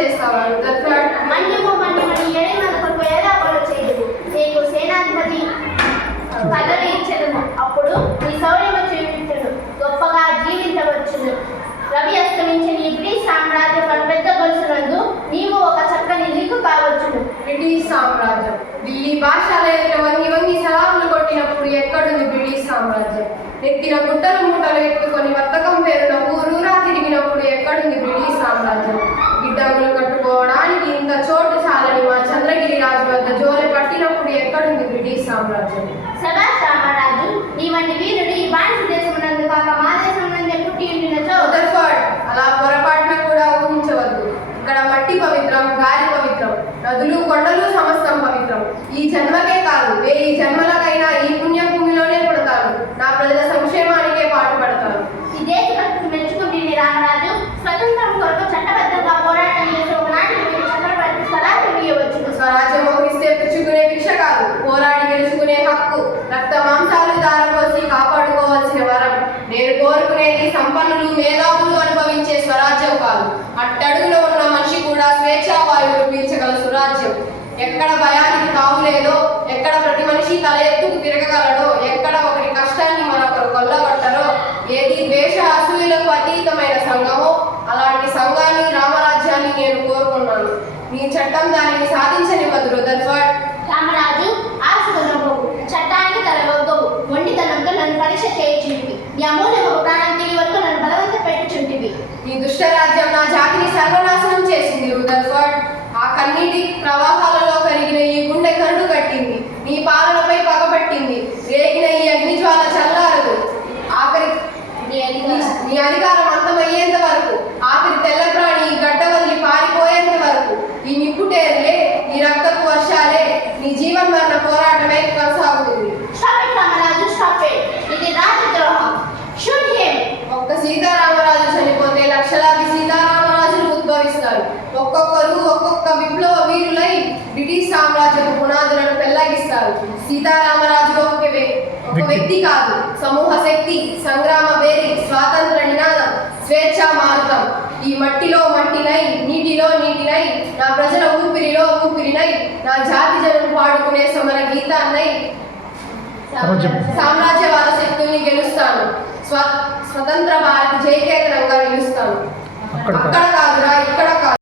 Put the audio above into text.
చేస్తావా? మన్యము ఎలా అమలు చేయదు. నీకు సేనాధిపతి పదవి ఇచ్చదును. అప్పుడు నీ శౌర్యము చూపించును, గొప్పగా జీవించవచ్చును. రవి అస్తమించిన ఈ బ్రిటిష్ సామ్రాజ్యం పెద్ద గొలుసునందు నీవు ఒక చక్కని లింకు కావచ్చును. బ్రిటిష్ సామ్రాజ్యం ఢిల్లీ భాషాలయంలో వంగి వంగి సలాములు కొట్టినప్పుడు ఎక్కడుంది బ్రిటిష్ సామ్రాజ్యం? నెత్తిన గుట్టలు మూటలు ఎత్తుకొని వర్తకం పేరున ఊరూరా తిరిగినప్పుడు ఎక్కడుంది బ్రిటిష్ సామ్రాజ్యం? గిడ్డంగులు కట్టుకోవడానికి ఇంత చోటు చాలని మా చంద్రగిరి రాజు వద్ద జోలె పట్టినప్పుడు ఎక్కడుంది బ్రిటిష్ సామ్రాజ్యం? సభాష్ రామరాజు, నీ వంటి వీరుడు ఈ బానిస దేశమునందు కాక మా దేశమునందే పుట్టి ఉండినచో అలా పొరపాటున కూడా ఊహించవద్దు. ఇక్కడ మట్టి పవిత్రం, గాలి పవిత్రం, నదులు కొండలు సమస్తం పవిత్రం. ఈ జన్మకే కాదు, ఈ జన్మలకైనా ఈ పుణ్యభూమిలోనే పుడతాను. నా ప్రజల సంక్షేమానికే పాటుపడతాను. ఈ దేశ భక్తులు మెచ్చుకుంటుంది రామరాజు. స్వతంత్రం కొరకు చట్టబద్ధంగా పోరాటం చేసి ఒకనాటి చక్రవర్తి స్వరాజ్యం ఇవ్వవచ్చు. స్వరాజ్యం మోహిస్తే పుచ్చుకునే భిక్ష కాదు, పోరాడి గెలుచుకునే హక్కు. రక్త మాంసాలు దారపోసి కాపాడుకోవాల్సిన వరం. నేను కోరుకునేది సంపన్నులు మేధావులు అనుభవించే స్వరాజ్యం కాదు, అట్టడుగులో ఉన్న మనిషి కూడా స్వేచ్ఛావాయువులు పీల్చగల స్వరాజ్యం. ఎక్కడ భయానికి తావు లేదో, ఎక్కడ ప్రతి మనిషి తల ఎత్తుకు తిరగగలడో, ఎక్కడ ఒకరి కష్టాన్ని మరొకరు కొల్లగొట్టరో, ఏది ద్వేష అసూయలకు అతీతమైన సంఘమో అలాంటి సంఘాన్ని, రామరాజ్యాన్ని నేను కోరుకున్నాను. నీ చట్టం దానిని సాధించనివ్వదు. రుదర్ఫర్డ్ రామరాజు, ఆశకు నవ్వవు, చట్టానికి తలవొగ్గవు. మొండితనంతో నన్ను పరీక్ష చేయించుంటివి. నీ అమూల్యము ప్రాణం తిరిగి వరకు నన్ను బలవంత పెట్టుచుంటివి. ఈ దుష్టరాజ్యం నా జాతిని సర్వనాశనం చేసింది. రుదర్ఫర్డ్, ఆ కన్నీటి ప్రవాహాలలో కరిగిన ఈ గుండె కరుడు కట్టింది. నీ పాలనపై పగబట్టింది. రేగిన ఈ అగ్నిజ్వాల చల్లారదు. ఆఖరి నీ అధికారం అంతమయ్యేంత వరకు, ఆఖరి తెల్ల ప్రాణి ఈ గడ్డ వదిలి పారిపోయేంత వరకు, ఈ నిప్పుటేరులే, ఈ రక్తపు వర్షాలే, నీ జీవన్మరణ పోరాటమే కొనసాగుతుంది. ఇది రాజద్రోహం. ఒక్క సీతారామరాజు చనిపోతే లక్షలాది సీతారామరాజులు ఉద్భవిస్తారు. ఒక్కొక్కరు ఒక్కొక్క విప్లవ వీరులై బ్రిటిష్ సామ్రాజ్యపు పునాదులను పెళ్లగిస్తారు. సీతారామరాజు ఒక వ్యక్తి కాదు, సమూహ శక్తి, సంగ్రామ వేరి, స్వాతంత్ర నినాదం, స్వేచ్ఛా మారుతం. ఈ మట్టిలో మట్టినై, నీటిలో నీటినై, నా ప్రజల ఊపిరిలో ఊపిరినై, నా జాతి జనం పాడుకునే సమర గీతాన్నై సామ్రాజ్యవాద శక్తుల్ని గెలుస్తాను. స్వతంత్ర భారత్ జయకేతనంగా నిలుస్తాను. అక్కడ కాదురా, ఇక్కడ కాదు.